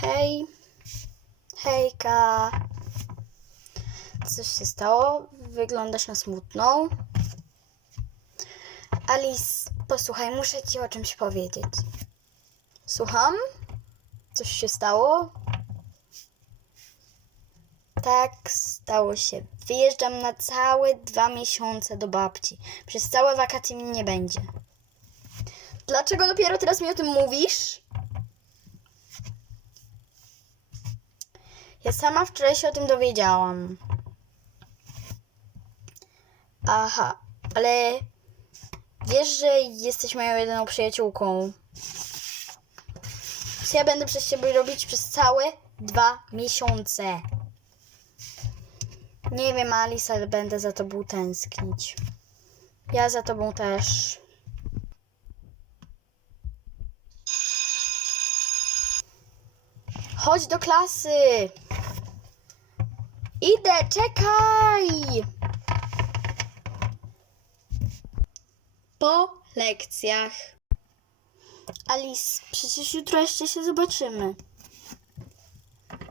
Hej. Hejka. Coś się stało? Wyglądasz na smutną. Alice, posłuchaj, muszę ci o czymś powiedzieć. Słucham? Coś się stało? Tak, stało się. Wyjeżdżam na całe dwa miesiące do babci. Przez całe wakacje mnie nie będzie. Dlaczego dopiero teraz mi o tym mówisz? Ja sama wczoraj się o tym dowiedziałam. Aha, ale wiesz, że jesteś moją jedyną przyjaciółką. Co ja będę przez ciebie robić przez całe dwa miesiące? Nie wiem, Alice, ale będę za tobą tęsknić. Ja za tobą też. Chodź do klasy. Idę, czekaj. Po lekcjach. Alice, przecież jutro jeszcze się zobaczymy.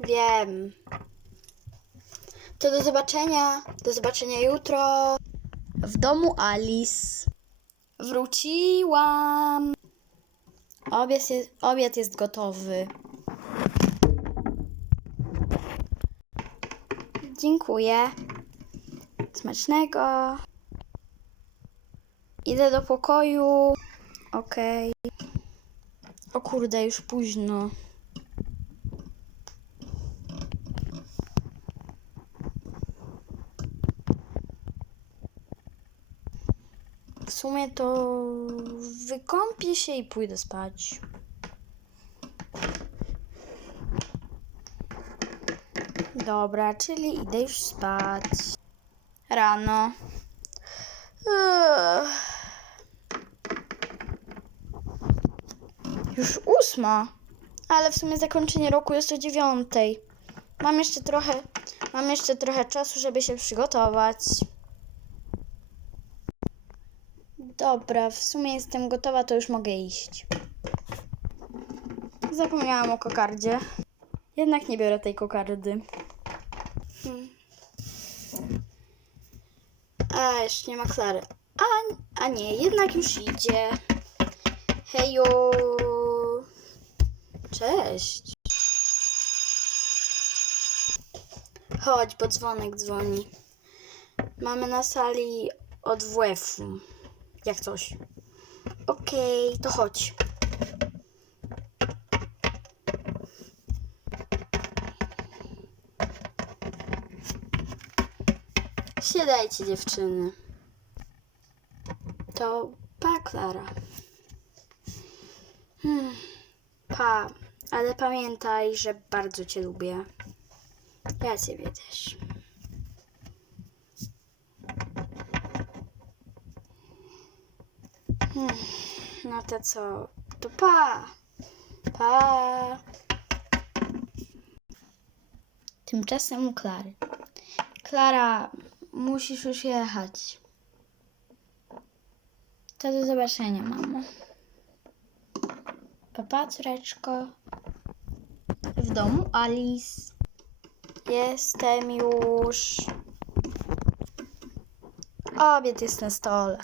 Wiem. To do zobaczenia. Do zobaczenia jutro. W domu Alice. Wróciłam. Obiad jest, obiad jest gotowy. Dziękuję. Smacznego. Idę do pokoju. Okej. O kurde, już późno. W sumie to wykąpię się i pójdę spać. Dobra, czyli idę już spać. Rano. Już ósma. Ale w sumie zakończenie roku jest o dziewiątej. Mam jeszcze trochę, mam jeszcze trochę czasu, żeby się przygotować. Dobra, w sumie jestem gotowa, to już mogę iść. Zapomniałam o kokardzie. Jednak nie biorę tej kokardy. A, jeszcze nie ma Klary. A, a nie, jednak już idzie. Hejo! Cześć! Chodź, bo dzwonek dzwoni. Mamy na sali od WF-u. Jak coś. Okej, to chodź. Siadajcie, dziewczyny. To pa, Klara. Hmm, pa, ale pamiętaj, że bardzo cię lubię. Ja ciebie też. Hmm, no to co? To pa! Pa! Tymczasem u Klary. Klara, musisz już jechać. To do zobaczenia, mamo. Papa, córeczko. W domu Alice. Jestem już. Obiad jest na stole.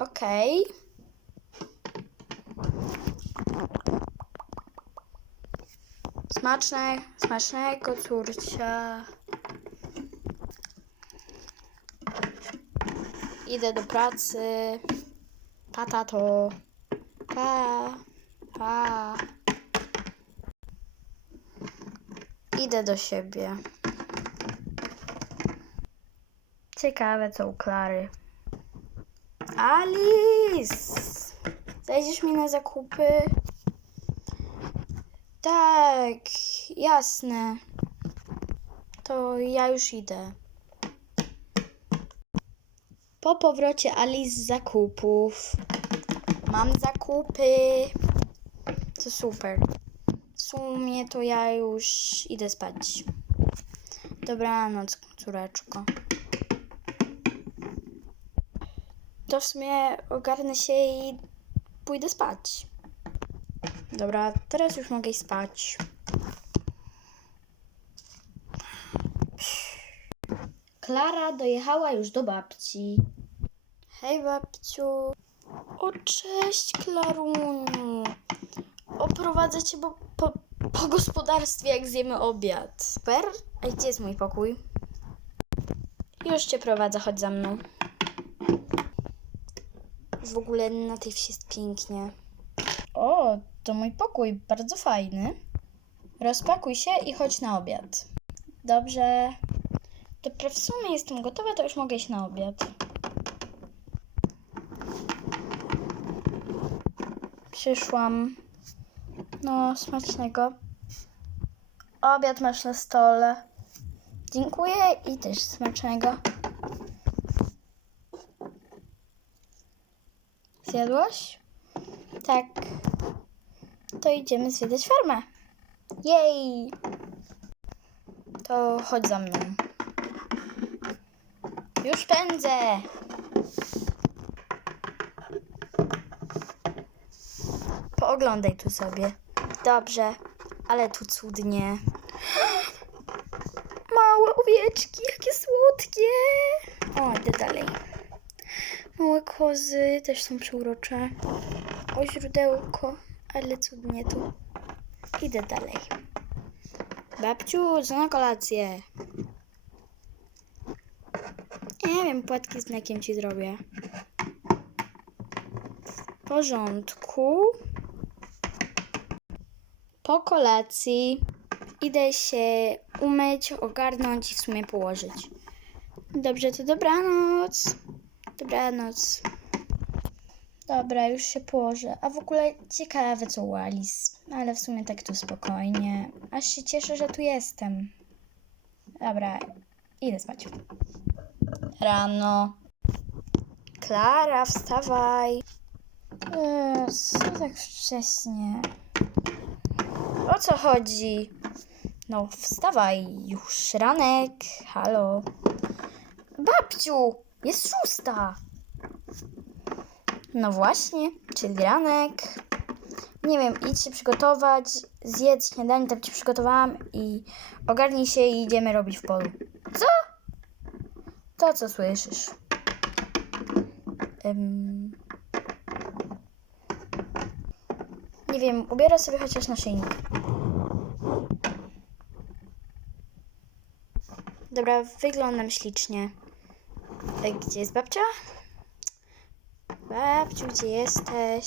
Okej. Smaczne, smacznego córcia. Idę do pracy. Pa, tato. Pa, pa. Idę do siebie. Ciekawe co u Klary. Alice! Zajdziesz mi na zakupy? Tak, jasne. To ja już idę. Po powrocie Alice z zakupów. Mam zakupy. To super. W sumie to ja już idę spać. Dobranoc, córeczko. To w sumie ogarnę się i pójdę spać. Dobra, teraz już mogę spać. Klara dojechała już do babci. Hej babciu. O cześć Klaruniu. Oprowadzę cię po, po, po gospodarstwie jak zjemy obiad. Super. A gdzie jest mój pokój? Już cię prowadzę, chodź za mną. W ogóle na tej wsi jest pięknie. O, to mój pokój, bardzo fajny. Rozpakuj się i chodź na obiad. Dobrze. Dobra, w sumie jestem gotowa, to już mogę iść na obiad. Przyszłam. No, smacznego. Obiad masz na stole. Dziękuję i też smacznego. Zjadłaś? Tak. To idziemy zwiedzać farmę. Jej! To chodź za mną. Już pędzę! Pooglądaj tu sobie. Dobrze, ale tu cudnie. Małe owieczki, jakie słodkie! O, idę dalej. Małe kozy też są przeurocze. O, źródełko, ale cudnie tu. Idę dalej. Babciu, co na kolację? Nie wiem, płatki z mlekiem ci zrobię. W porządku. Po kolacji idę się umyć, ogarnąć i w sumie położyć. Dobrze, to dobranoc. Dobranoc. Dobra, już się położę. A w ogóle ciekawe co u Alice. Ale w sumie tak tu spokojnie. Aż się cieszę, że tu jestem. Dobra, idę spać. Rano. Klara, wstawaj. Co tak wcześnie? O co chodzi? No, wstawaj, już ranek. Halo. Babciu, jest szósta. No właśnie, czyli ranek. Nie wiem, idź się przygotować, zjedz śniadanie, tak ci przygotowałam i ogarnij się i idziemy robić w polu. Co? To, co słyszysz. Ym... Nie wiem, ubiorę sobie chociaż naszyjnik. Dobra, wyglądam ślicznie. E, Gdzie jest babcia? Babciu, gdzie jesteś?